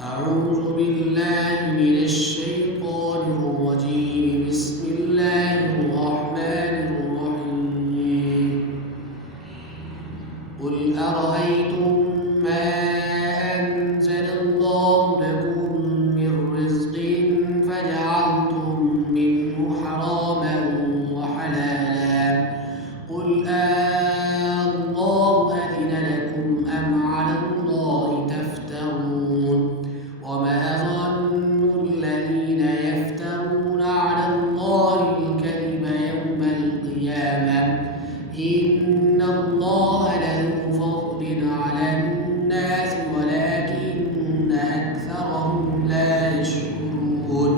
أعوذ بالله من الشيطان الرجيم. بسم الله الرحمن الرحيم. قل أرأيتم ما أنزل الله لكم من رزق فجعلتم منه حراما وحلالا قل الله أذن لكم أم على الله تفترون وما ظن الذين يفترون على الله الكذب يوم القيامة إن الله لذو فضل على الناس ولكن أكثرهم لا يشكرون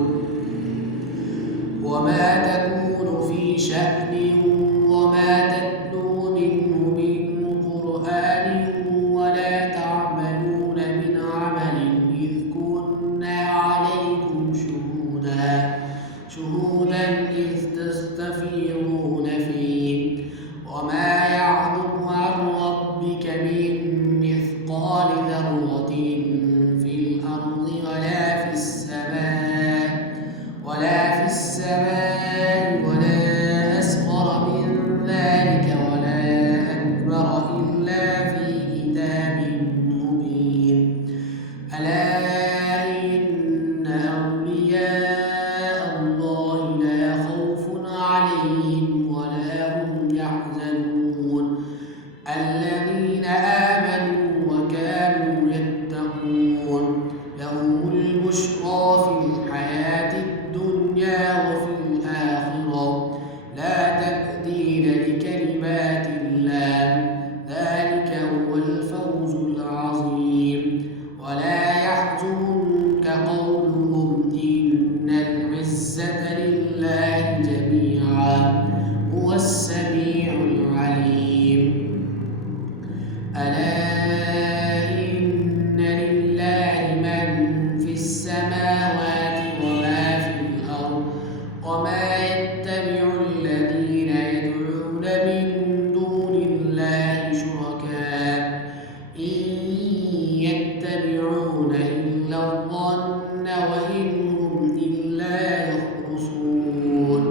وما تكون في شأن وما تتلو منه من قرآن ولا تعملون من عمل إذ كنا عليكم شهودا إذ تستفيضون فيه وما يعظم عن ربك من مثقال ذرة في الأرض ولا في السماء ولا أصغر من ذلك ولا أكبر إلا في كتاب مبين ألا إن أولياء الله لا خوف عليهم ولا هم يحزنون الذين آمنوا وكانوا يتقون لهم البشرى في الحياة الدنيا وفي الآخرة لا تبديل لكلمات الله ذلك هو الفوز العظيم ولا يحزنك قولهم إن العزة لله جميعا هو السميع العليم ألا إن لله من في السماوات وما في الأرض وما يتبع الذين يدعون من دون الله شركاء إن يتبعون إلا الظن وإن هم إلا يخرصون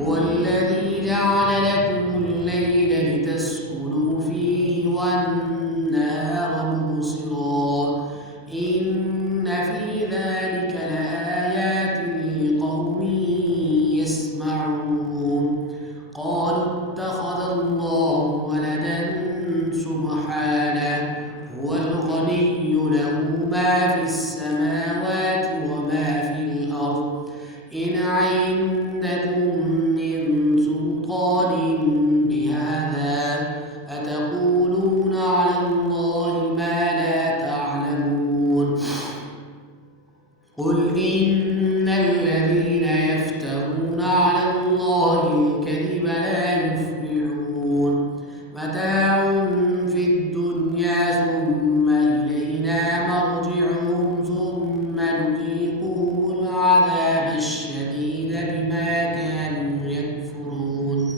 هو الذي جعل لكم الليل لتسكنوا فيه والنهار مبصرا إن في ذلك لآيات لقوم يسمعون قالوا اتخذ الله ولدا سبحانه هو الغني له ما في السماوات وما في الأرض إن عندكم من سلطان بهذا أتقولون على الله ما لا تعلمون قل إن الذين يفترون على الله الكذب لا يفلحون متاع في الدنيا ثم إلينا مرجعهم ثم نذيقهم العذاب الشديد بما كانوا يكفرون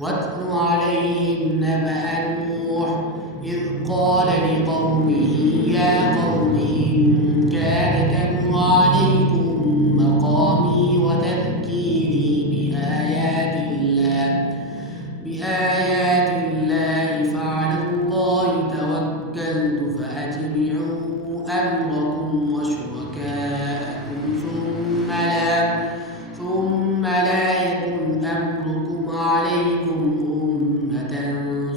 واتل عليهم نبأ نوح إذ قال لقومه يا قوم إن كان كبر عليكم مقامي وتذكيري بآيات الله فعلى الله توكلت فأجمعوا أمركم وشركاءكم ثم لا يكن أمركم عليكم أمة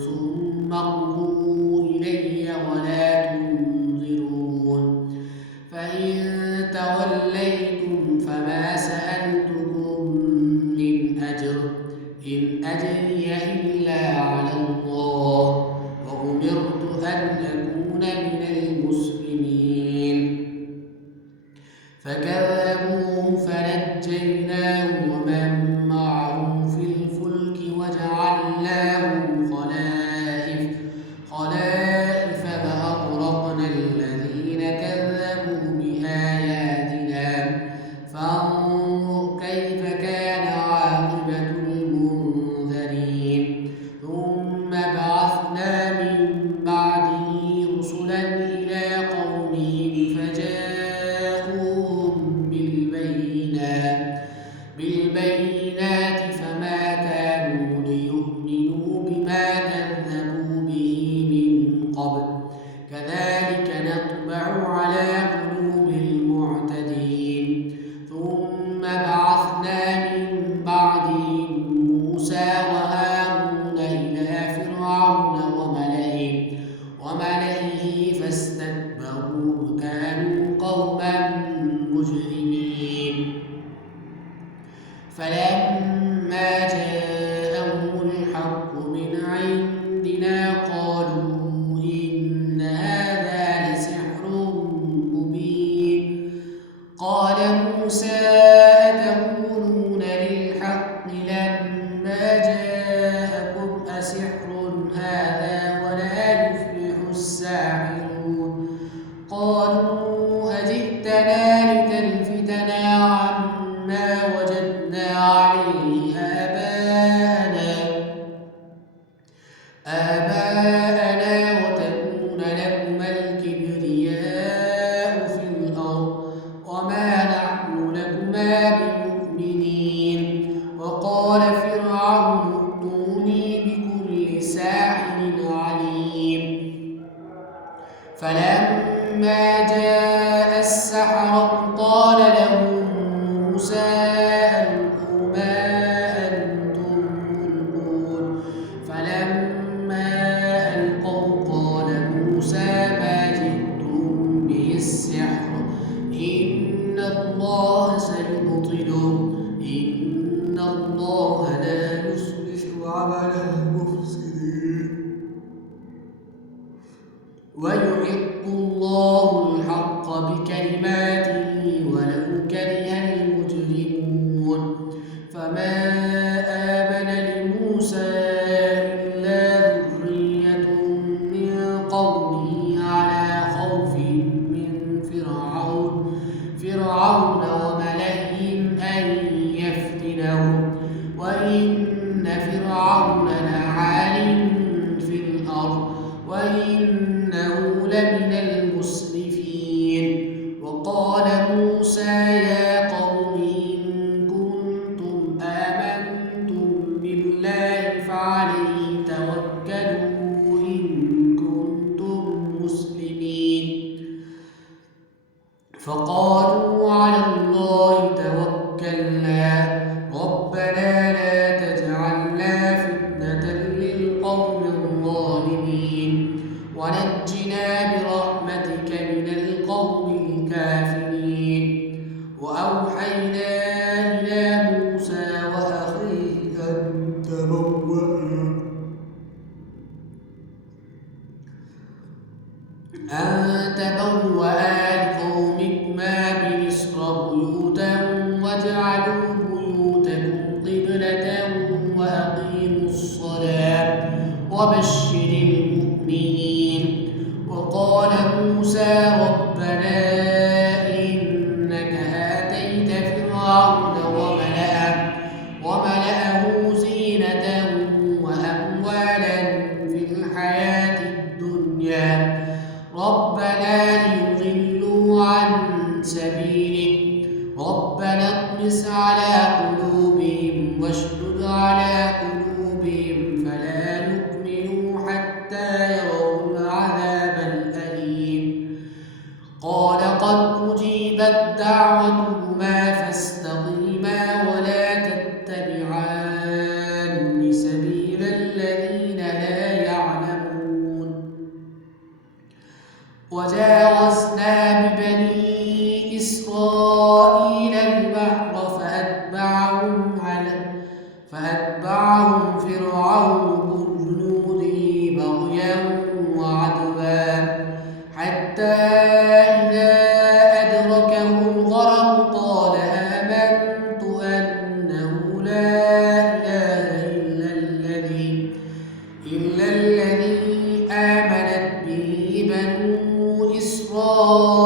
ثم اقضوا إلي ولا تنظرون فإن توليتم فما سألتكم من أجر إن أجري إلا على الله وأمرت أن أكون من المسلمين فكذبوه فنجيناه ومن معه في الفلك وجعلناهم خلائف فأغرقنا الذين كذبوا بآياتنا فانظر كيف كان عاقبة المنذرين ثم بعثنا من بعده رسلا إلى قومهم فجاءوا أسحر هذا ولا يفلح الساحرون قالوا أجئتنا لتلفتنا عما وجدنا عليه آباءنا وتكون لكما الكبرياء في الأرض وما نحن لكما بمؤمنين وقال فرعون ائتوني بكل ساحر عليم فلما جاء السحرة قال لهم موسى ألقوا ما أنتم ملقون فلما ألقوا قال موسى ما جئتم به السحر إن الله سيبطله إن الله لا يصلح عمل المفسدين ويحق الله الحق بكلماته ولو كره المجرمون فما آمن لموسى إلا ذرية من قومه على خوف من فرعون وملئهم أن يفتنهم وإن فرعون لعال في الأرض وإنه لمن المسرفين وقال موسى يا قوم إن كنتم آمنتم بالله فعليه توكلوا إن كنتم مسلمين فقالوا على الله توكلنا ربنا لا تجعلنا فتنة للقوم الظالمين ونجنا برحمتك من القوم الكافرين وأوحينا إلى موسى وأخيه أن تبوأ لقومكما بمصر بيوتا واجعلوا بيوتكم قبلة وأقيموا الصلاة وبشر المؤمنين وقال موسى ربنا إنك آتيت فرعون وملأه زينة وأموالا في الحياة الدنيا ربنا ليضلوا عن سبيلك ربنا اطمس على قلوبهم واشدد على قلوبهم فلا يؤمنوا حتى يروا العذاب الأليم قال قد أجيبت دعوتكما فاستقيما ولا تتبعان سبيل الذين لا يعلمون وجاوزنا ببني إسرائيل البحر فأتبعهم فرعون بجنوده بغيا وعدوا حتى إذا أدركه الغرق قال آمنت أنه لا إله إلا الذي آمنت به بنو إسرائيل